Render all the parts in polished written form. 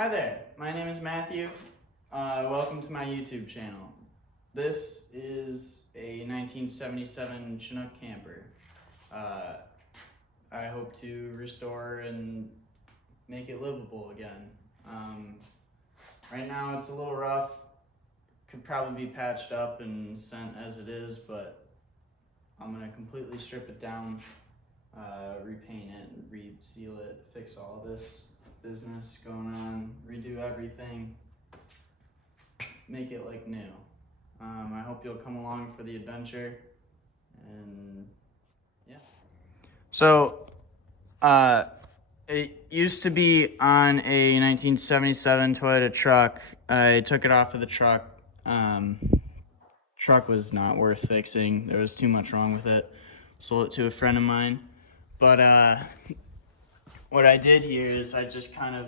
Hi there, my name is Matthew. Welcome to my YouTube channel. This is a 1977 Chinook camper. I hope to restore and make it livable again. Right now it's a little rough, could probably be patched up and sent as it is, but I'm going to completely strip it down, repaint it, reseal it, fix all this business going on, redo everything, make it like new. I hope you'll come along for the adventure, and yeah. So, it used to be on a 1977 Toyota truck. I took it off of the truck. Truck was not worth fixing. There was too much wrong with it. Sold it to a friend of mine. But what I did here is I just kind of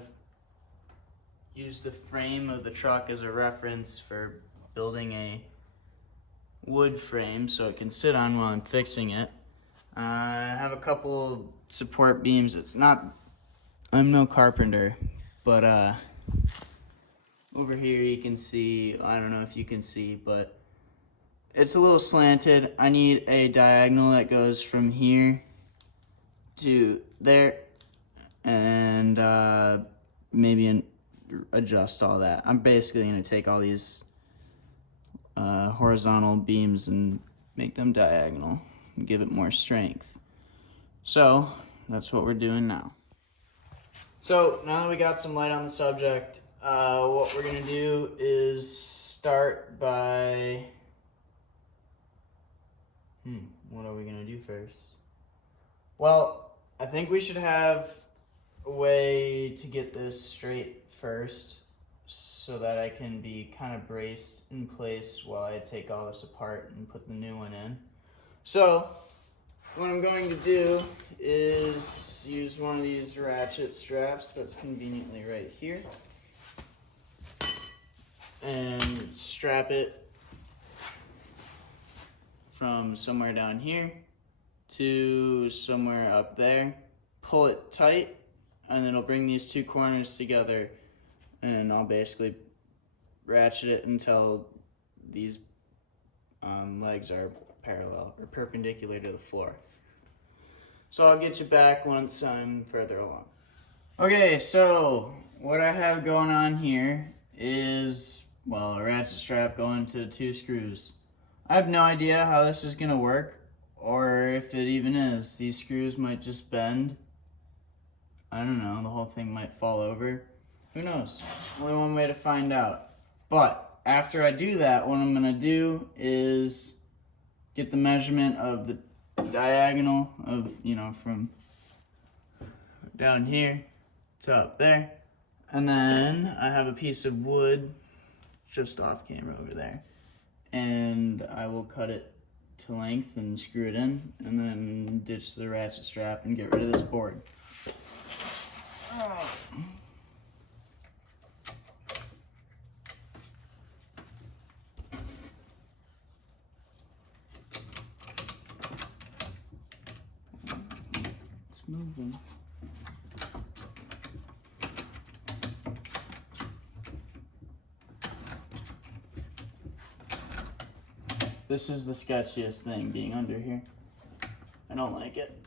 used the frame of the truck as a reference for building a wood frame so it can sit on while I'm fixing it. I have a couple support beams. I'm no carpenter, but over here you can see, I don't know if you can see, but it's a little slanted. I need a diagonal that goes from here to there, and maybe adjust all that. I'm basically going to take all these horizontal beams and make them diagonal and give it more strength. So that's what we're doing now. So now that we got some light on the subject, what we're going to do is start by what are we going to do first? Well, I think we should have a way to get this straight first so that I can be kind of braced in place while I take all this apart and put the new one in. So what I'm going to do is use one of these ratchet straps that's conveniently right here and strap it from somewhere down here to somewhere up there. Pull it tight, and it'll bring these two corners together, and I'll basically ratchet it until these legs are parallel or perpendicular to the floor. So I'll get you back once I'm further along. Okay, so what I have going on here is, well, a ratchet strap going to 2 screws. I have no idea how this is gonna work, or if it even is. These screws might just bend. I don't know, the whole thing might fall over. Who knows? Only one way to find out. But after I do that, what I'm gonna do is get the measurement of the diagonal of, from down here to up there. And then I have a piece of wood just off camera over there. And I will cut it to length and screw it in, and then ditch the ratchet strap and get rid of this board. It's moving. This is the sketchiest thing, being under here. I don't like it.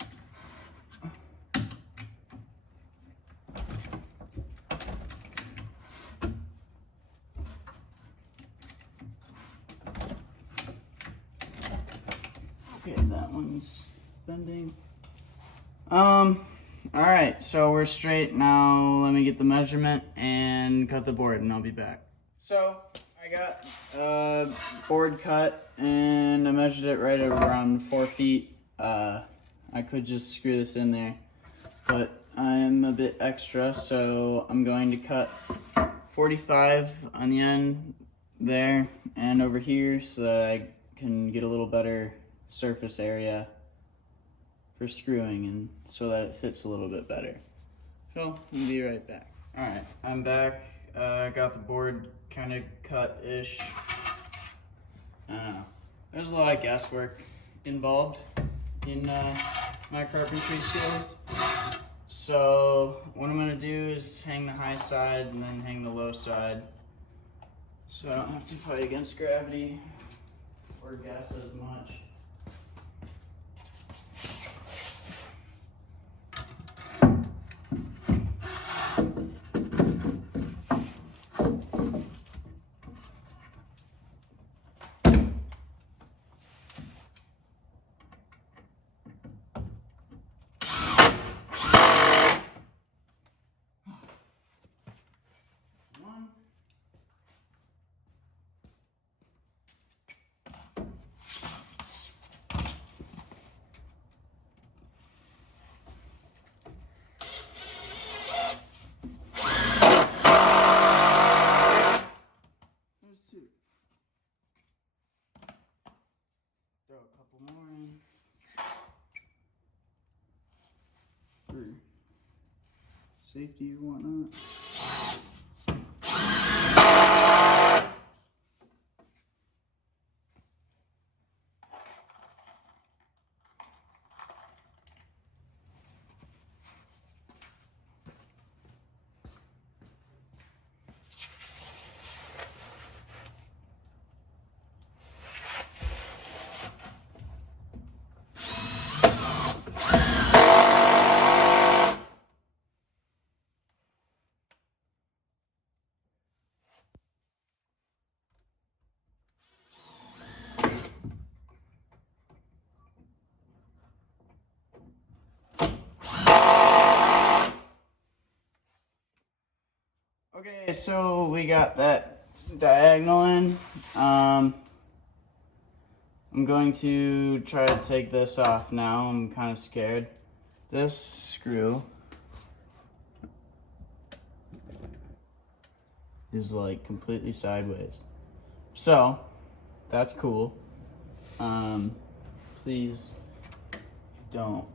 Okay, that one's bending. Alright, so we're straight now. Let me get the measurement and cut the board, and I'll be back. So I got a board cut, and I measured it right around 4 feet. I could just screw this in there, but I'm a bit extra, so I'm going to cut 45 on the end there and over here so that I can get a little better surface area for screwing, and so that it fits a little bit better. So I'll be right back. Alright, I'm back. I got the board kind of cut-ish. I don't know. There's a lot of guesswork involved in my carpentry skills. So what I'm gonna do is hang the high side and then hang the low side, so I don't have to fight against gravity or guess as much. Throw a couple more in for safety or whatnot. Okay, so we got that diagonal in. I'm going to try to take this off now. I'm kind of scared. This screw is like completely sideways. So, that's cool. Please don't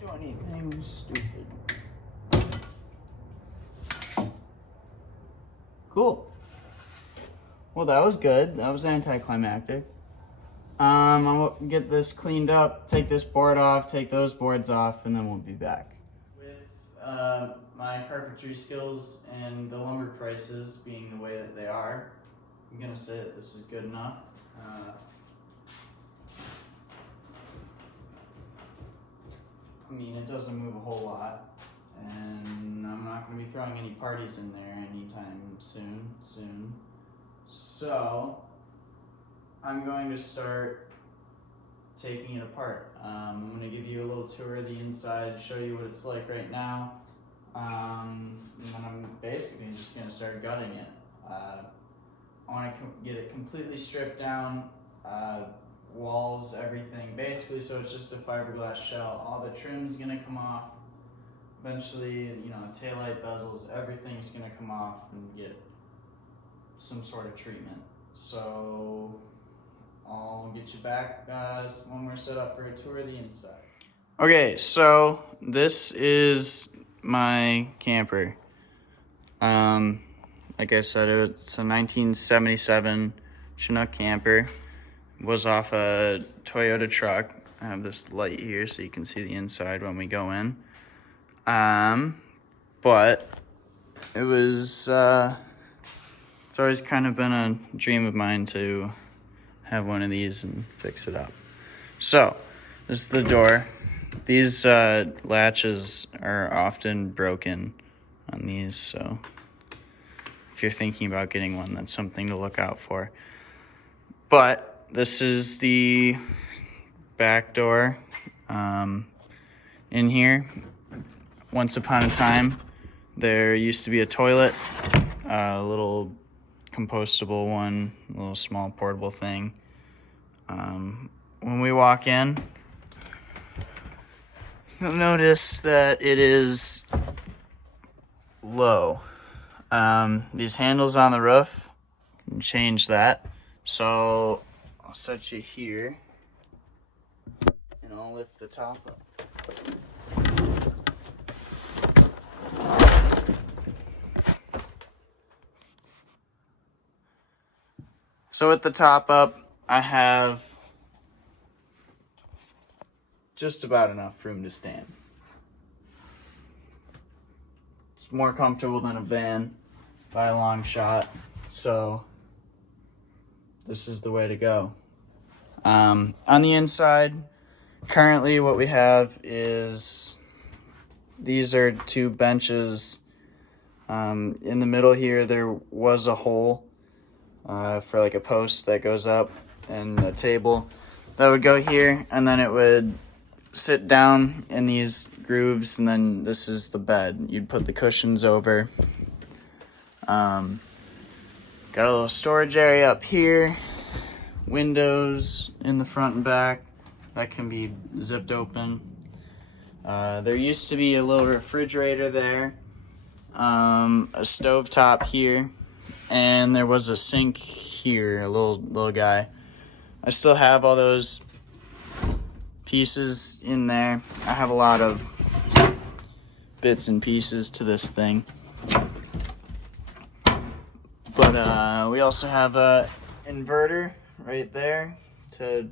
do anything stupid. Cool. Well, that was good. That was anticlimactic. I'll get this cleaned up, take this board off, take those boards off, and then we'll be back. With my carpentry skills and the lumber prices being the way that they are, I'm gonna say that this is good enough. I mean, it doesn't move a whole lot, and I'm not going to be throwing any parties in there anytime soon. So, I'm going to start taking it apart. I'm going to give you a little tour of the inside, show you what it's like right now, and then I'm basically just going to start gutting it. I want to get it completely stripped down, walls, everything, basically, so it's just a fiberglass shell. All the trim's gonna come off. Eventually, taillight bezels, everything's gonna come off and get some sort of treatment. So I'll get you back when we're set up for a tour of the inside. Okay, so this is my camper. Like I said, it's a 1977 Chinook camper. Was off a Toyota truck. I have this light here so you can see the inside when we go in. But it was, it's always kind of been a dream of mine to have one of these and fix it up. So, this is the door. These latches are often broken on these, so if you're thinking about getting one, that's something to look out for. But this is the back door in here. Once upon a time, there used to be a toilet, a little compostable one, a little small portable thing. When we walk in, you'll notice that it is low. These handles on the roof, can change that. So I'll set you here, and I'll lift the top up. So with the top up, I have just about enough room to stand. more comfortable than a van by a long shot. So this is the way to go. On the inside, currently what we have is, these are two benches. In the middle here, there was a hole for like a post that goes up, and a table that would go here, and then it would sit down in these grooves, and then this is the bed. You'd put the cushions over. Got a little storage area up here, windows in the front and back that can be zipped open. There used to be a little refrigerator there, a stove top here, and there was a sink here, a little guy. I still have all those pieces in there. I have a lot of bits and pieces to this thing. But we also have a inverter right there to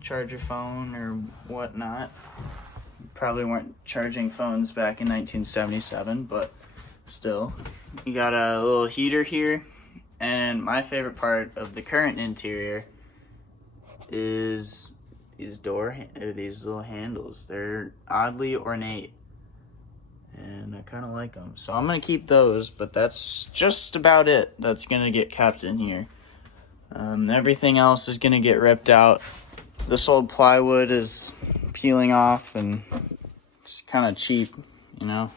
charge your phone or whatnot. Probably weren't charging phones back in 1977, but still. You got a little heater here, and my favorite part of the current interior is these these little handles. They're oddly ornate, and I kind of like them. So I'm gonna keep those, but that's just about it that's gonna get kept in here. Everything else is gonna get ripped out. This old plywood is peeling off, and it's kind of cheap, you know.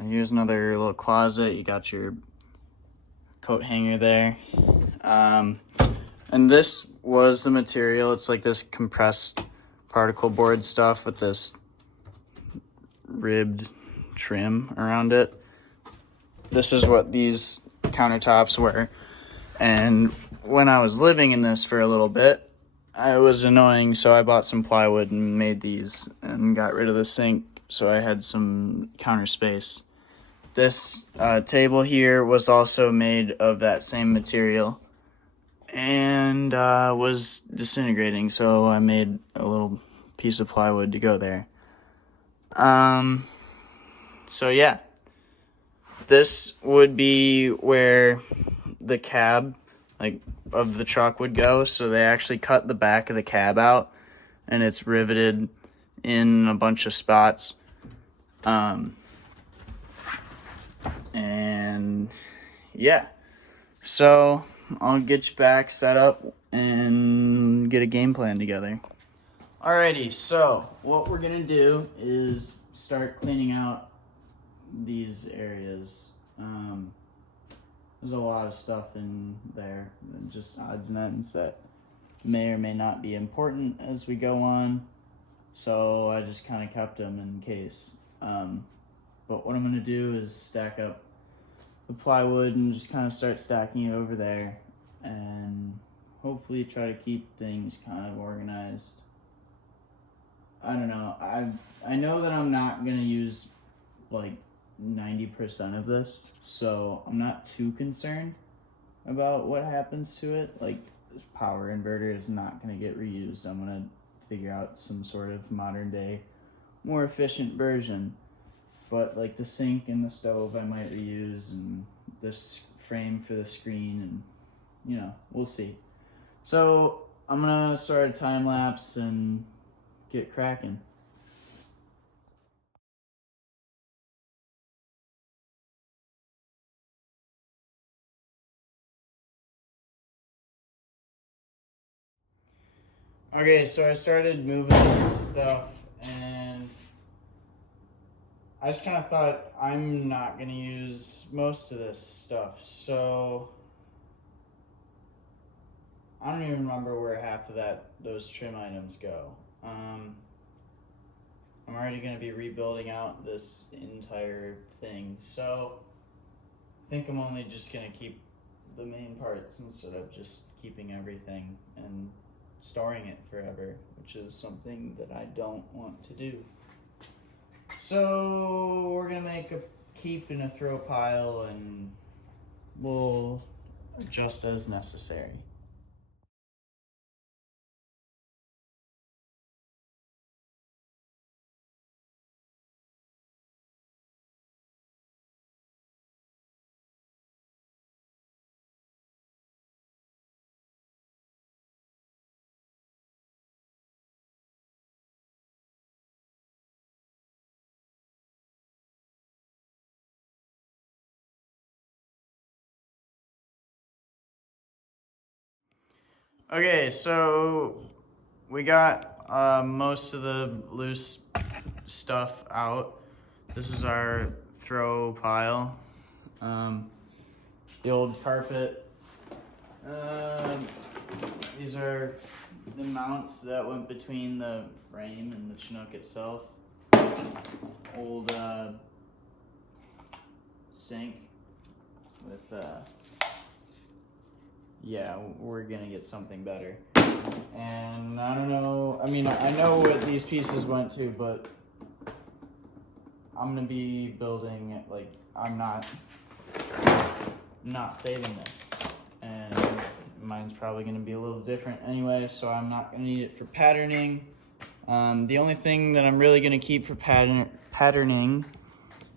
Here's another little closet. You got your coat hanger there. And this was the material. It's like this compressed particle board stuff with this ribbed trim around it. This is what these countertops were. And when I was living in this for a little bit, I was annoying, so I bought some plywood and made these and got rid of the sink, so I had some counter space. This table here was also made of that same material and was disintegrating, so I made a little piece of plywood to go there. So yeah, this would be where the cab, like, of the truck would go. So they actually cut the back of the cab out, and it's riveted in a bunch of spots. And yeah, so I'll get you back set up and get a game plan together. Alrighty, so what we're gonna do is start cleaning out these areas. There's a lot of stuff in there, just odds and ends that may or may not be important as we go on. So I just kind of kept them in case. But what I'm gonna do is stack up the plywood and just kind of start stacking it over there, and hopefully try to keep things kind of organized. I don't know. I know that I'm not gonna use like 90% of this, so I'm not too concerned about what happens to it. Like, this power inverter is not going to get reused. I'm going to figure out some sort of modern day, more efficient version. But like the sink and the stove I might reuse, and this frame for the screen, and you know, we'll see. So I'm gonna start a time lapse and get cracking. Okay, so I started moving this stuff, and I just kind of thought I'm not going to use most of this stuff, so I don't even remember where half of those trim items go. I'm already going to be rebuilding out this entire thing, so I think I'm only just going to keep the main parts instead of just keeping everything and storing it forever, which is something that I don't want to do. So we're gonna make a keep and a throw pile, and we'll adjust as necessary. Okay, so we got most of the loose stuff out. This is our throw pile. The old carpet. These are the mounts that went between the frame and the Chinook itself. Old sink with yeah, we're gonna get something better. And I don't know, I mean, I know what these pieces went to, but I'm gonna be building it, like, I'm not saving this. And mine's probably gonna be a little different anyway, so I'm not gonna need it for patterning. The only thing that I'm really gonna keep for patterning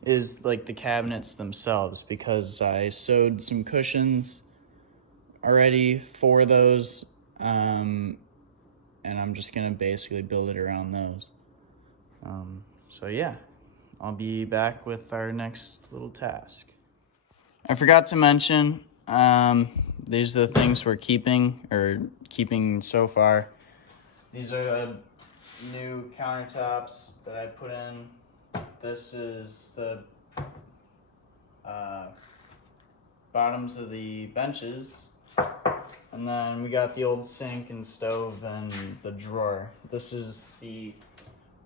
is like the cabinets themselves, because I sewed some cushions already for those, and I'm just gonna basically build it around those. So yeah, I'll be back with our next little task. I forgot to mention, these are the things we're keeping so far. These are the new countertops that I put in. This is the bottoms of the benches. And then we got the old sink and stove and the drawer. This is the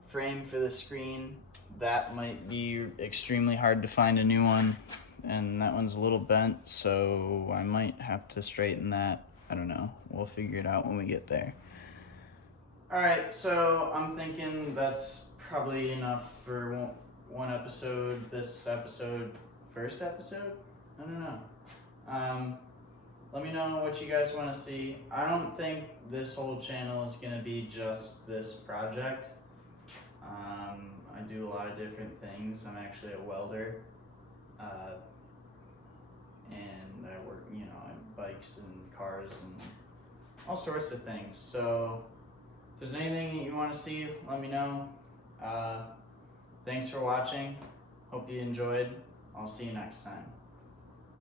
frame for the screen. That might be extremely hard to find a new one. And that one's a little bent, so I might have to straighten that. I don't know. We'll figure it out when we get there. Alright, so I'm thinking that's probably enough for one episode. This episode, first episode? I don't know. Let me know what you guys want to see. I don't think this whole channel is going to be just this project. I do a lot of different things. I'm actually a welder. And I work, you know, on bikes and cars and all sorts of things. So if there's anything that you want to see, let me know. Thanks for watching. Hope you enjoyed. I'll see you next time.